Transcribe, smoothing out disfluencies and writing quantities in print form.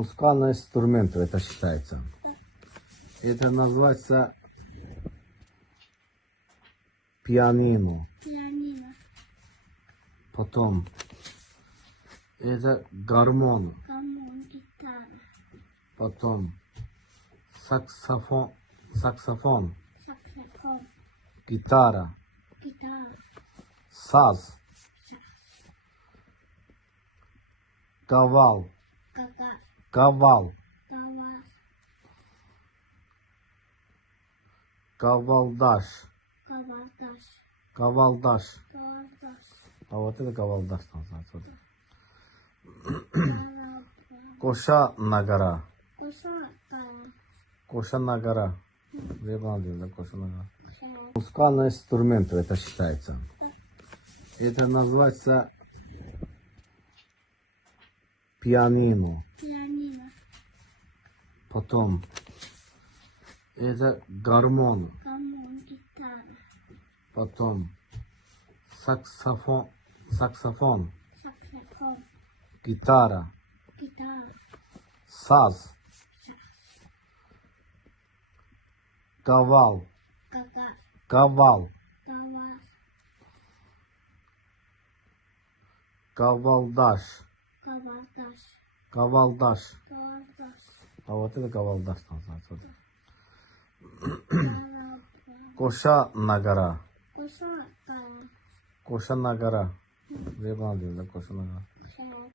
Музыкальный инструмент это считается. Это называется пианино. Пианино. Потом это гармон. Гамон. Гитара. Потом саксофон. Саксофон. Гитара. Гитара. Саз. Кавал. Гагар. Кавал. Гавар. Кавалдаш. Гавардаш. Кавалдаш. Гавардаш. А вот это кавалдаш называется. Бараба. Коша Нагара. Кошакара. Коша Нагара. Коша Нагара. Музыкальный инструмент это считается. Это называется пианино. Пианино. Потом это гармон. Гамон. Гитара. Потом саксофон. Саксофон. Гитара. Гитара. Саз. Кавал. Гагар. Кавал. Гавар. Кавалдаш. Гавардаш. Кавалдаш. Гавардаш. А вот это кавалдаш называется. Бараба. Коша Нагара. Кошакара. Коша Нагара. Коша Нагара.